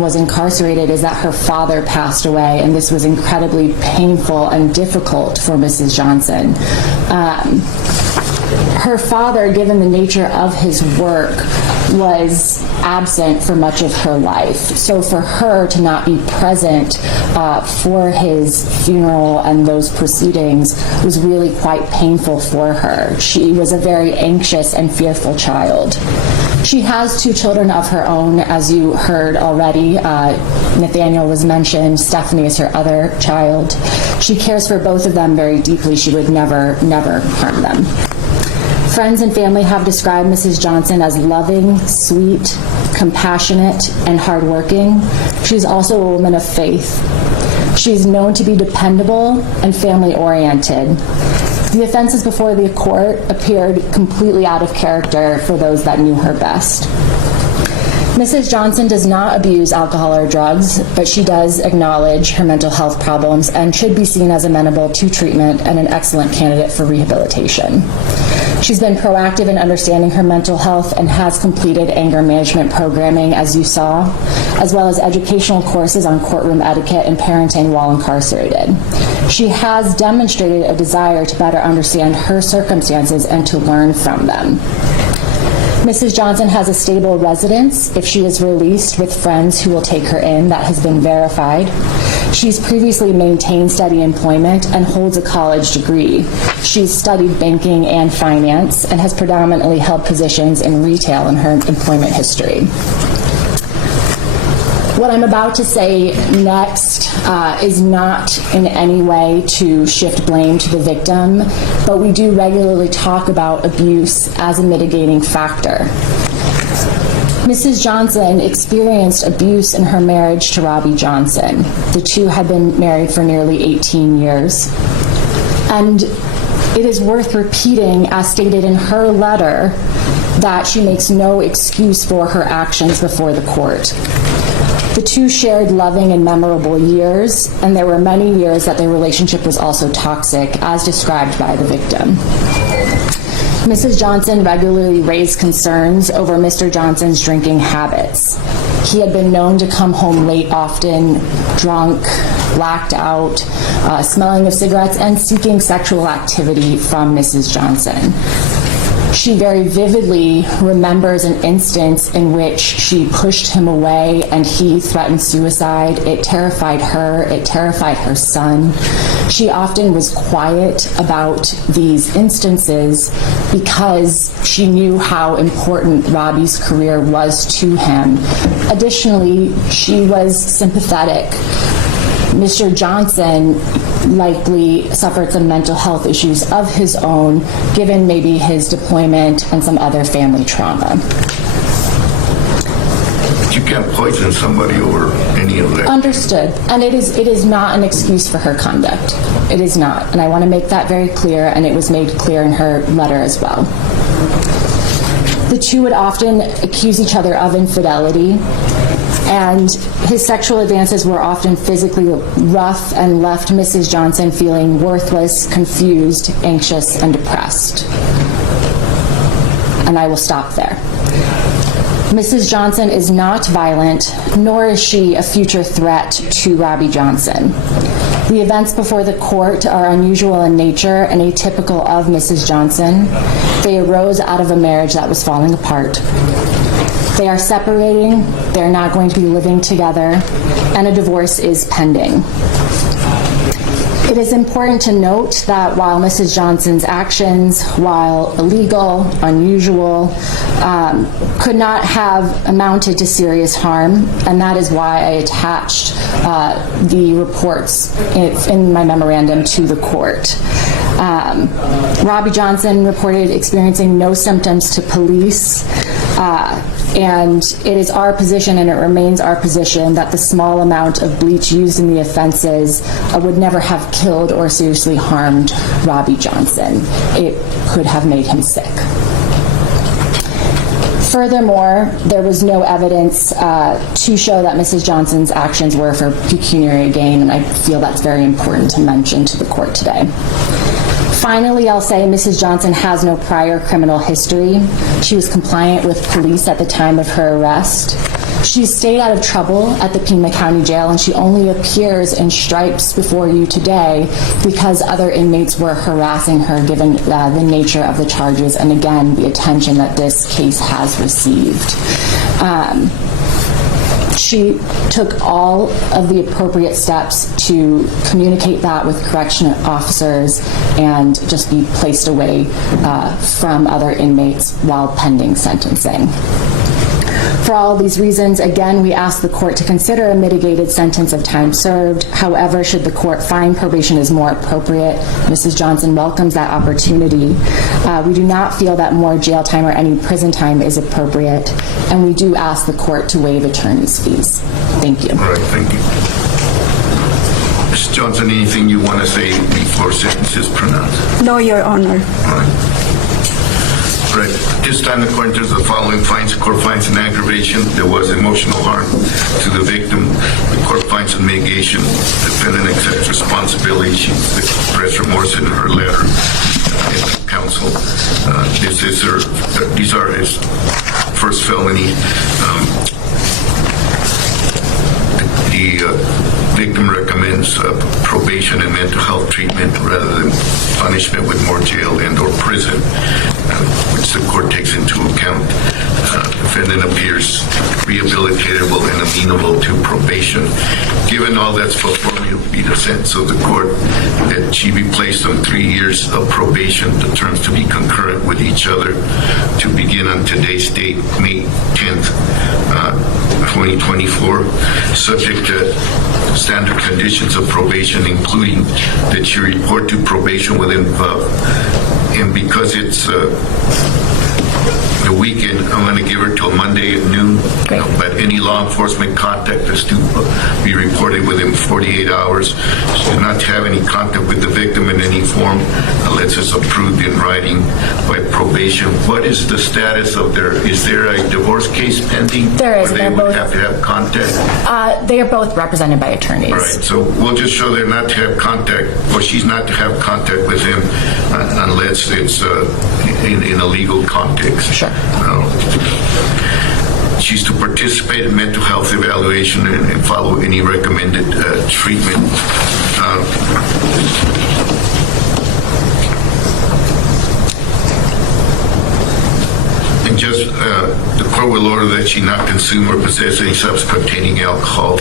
was incarcerated is that her father passed away, and this was incredibly painful and difficult for Mrs. Johnson. Her father, given the nature of his work, was absent for much of her life. So for her to not be present for his funeral and those proceedings was really quite painful for her. She was a very anxious and fearful child. She has 2 children of her own, as you heard already. Nathaniel was mentioned. Stephanie is her other child. She cares for both of them very deeply. She would never harm them. Friends and family have described Mrs. Johnson as loving, sweet, compassionate, and hardworking. She's also a woman of faith. She's known to be dependable and family-oriented. The offenses before the court appeared completely out of character for those that knew her best. Mrs. Johnson does not abuse alcohol or drugs, but she does acknowledge her mental health problems and should be seen as amenable to treatment and an excellent candidate for rehabilitation. She's been proactive in understanding her mental health and has completed anger management programming, as you saw, as well as educational courses on courtroom etiquette and parenting while incarcerated. She has demonstrated a desire to better understand her circumstances and to learn from them. Mrs. Johnson has a stable residence if she is released with friends who will take her in. That has been verified. She's previously maintained steady employment and holds a college degree. She's studied banking and finance and has predominantly held positions in retail in her employment history. What I'm about to say next is not in any way to shift blame to the victim, but we do regularly talk about abuse as a mitigating factor. Mrs. Johnson experienced abuse in her marriage to Robbie Johnson. The two had been married for nearly 18 years. And it is worth repeating, as stated in her letter, that she makes no excuse for her actions before the court. The two shared loving and memorable years, and there were many years that their relationship was also toxic, as described by the victim. Mrs. Johnson regularly raised concerns over Mr. Johnson's drinking habits. He had been known to come home late often, drunk, blacked out, smelling of cigarettes, and seeking sexual activity from Mrs. Johnson. She very vividly remembers an instance in which she pushed him away and he threatened suicide. It terrified her. It terrified her son. She often was quiet about these instances because she knew how important Robbie's career was to him. Additionally, she was sympathetic. Mr. Johnson likely suffered some mental health issues of his own, given maybe his deployment and some other family trauma. But you can't poison somebody over any of that. Understood. And it is not an excuse for her conduct. It is not. And I want to make that very clear, and it was made clear in her letter as well. The two would often accuse each other of infidelity, and his sexual advances were often physically rough and left Mrs. Johnson feeling worthless, confused, anxious, and depressed. And I will stop there. Mrs. Johnson is not violent, nor is she a future threat to Robbie Johnson. The events before the court are unusual in nature and atypical of Mrs. Johnson. They arose out of a marriage that was falling apart. They are separating, they're not going to be living together, and a divorce is pending. It is important to note that while Mrs. Johnson's actions, while illegal, unusual, could not have amounted to serious harm, and that is why I attached the reports in my memorandum to the court. Robbie Johnson reported experiencing no symptoms to police, and it is our position, and it remains our position, that the small amount of bleach used in the offenses would never have killed or seriously harmed Robbie Johnson. It could have made him sick. Furthermore, there was no evidence to show that Mrs. Johnson's actions were for pecuniary gain, and I feel that's very important to mention to the court today. Finally, I'll say Mrs. Johnson has no prior criminal history. She was compliant with police at the time of her arrest. She's stayed out of trouble at the Pima County Jail, and she only appears in stripes before you today because other inmates were harassing her given the nature of the charges and, again, the attention that this case has received. She took all of the appropriate steps to communicate that with correctional officers and just be placed away from other inmates while pending sentencing. For all of these reasons, again, we ask the court to consider a mitigated sentence of time served. However, should the court find probation is more appropriate, Mrs. Johnson welcomes that opportunity. We do not feel that more jail time or any prison time is appropriate, and we do ask the court to waive attorney's fees. Thank you. All right, thank you. Ms. Johnson, anything you want to say before sentence is pronounced? No, Your Honor. All right. Right. This time, according to the following fines, the court finds an aggravation. There was emotional harm to the victim. The court finds a mitigation. The defendant accepts responsibility. She expressed remorse in her letter in counsel. These are his first felony. The victim recommends probation and mental health treatment rather than punishment with more jail and or prison, which the court takes into account. Defendant appears rehabilitatable and amenable to probation. Given all that's before me, it will be the sentence of the court that she be placed on 3 years of probation, the terms to be concurrent with each other, to begin on today's date, May 10th, 2024, subject to standard conditions of probation, including that she report to probation within, and because it's the weekend, I'm going to give her till Monday at noon. Great. But any law enforcement contact is to be reported within 48 hours. She does not have any contact with the victim in any form unless it's approved in writing by probation. What is the status of is there a divorce case pending? There is. Or they would have to have contact? They are both represented by attorneys. All right, so we'll just show they're not to have contact, or she's not to have contact with him unless it's in a legal context. Sure. She's to participate in mental health evaluation and follow any recommended treatment. And just the court will order that she not consume or possess any substance containing alcohol.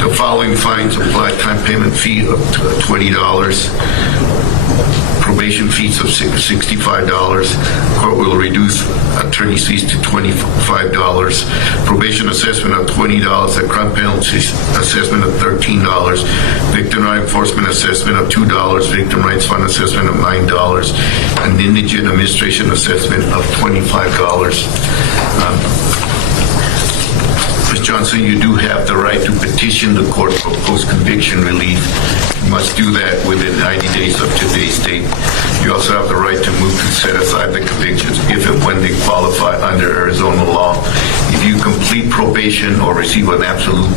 The following fines apply: time payment fee of $20, probation fees of $65. Court will reduce attorney's fees to $25. Probation assessment of $20. A crime penalty assessment of $13. Victim right enforcement assessment of $2. Victim rights fund assessment of $9. An indigent administration assessment of $25. Ms. Johnson, you do have the right to petition the court for post-conviction relief. You must do that within 90 days of today's date. You also have the right to move to set aside the convictions if and when they qualify under Arizona law. If you complete probation or receive an absolute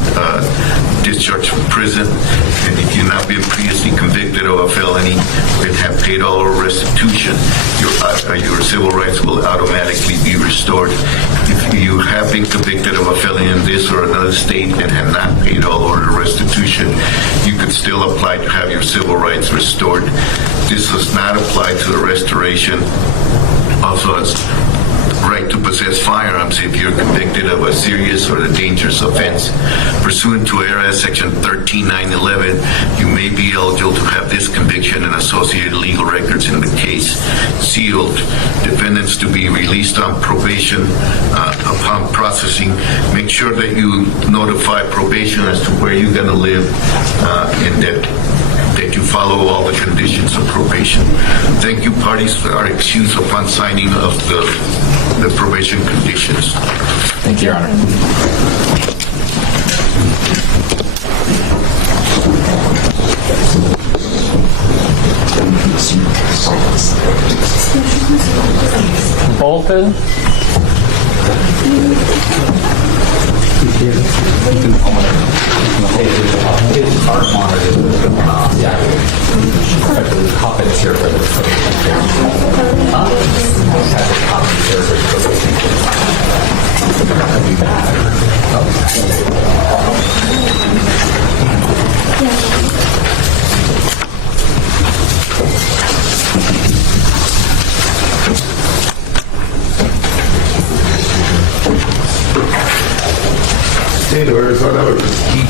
discharge from prison, and if you've not been previously convicted of a felony and have paid all or restitution, your civil rights will automatically be restored. If you have been convicted of a felony in this or another state and have not paid all or restitution, you could still apply to have your civil rights restored. This does not apply to the restoration. Also, it's right to possess firearms if you're convicted of a serious or a dangerous offense. Pursuant to ARS Section 13911, you may be eligible to have this conviction and associated legal records in the case sealed. Defendants to be released on probation upon processing. Make sure that you notify probation as to where you're going to live and that you follow all the conditions of probation. Thank you. Parties are excused upon signing of the probation conditions. Thank you, Your Honor. Bolton. His heart monitor is effectively puppets here for the has a copy here for the That'd be State orders, whatever, keep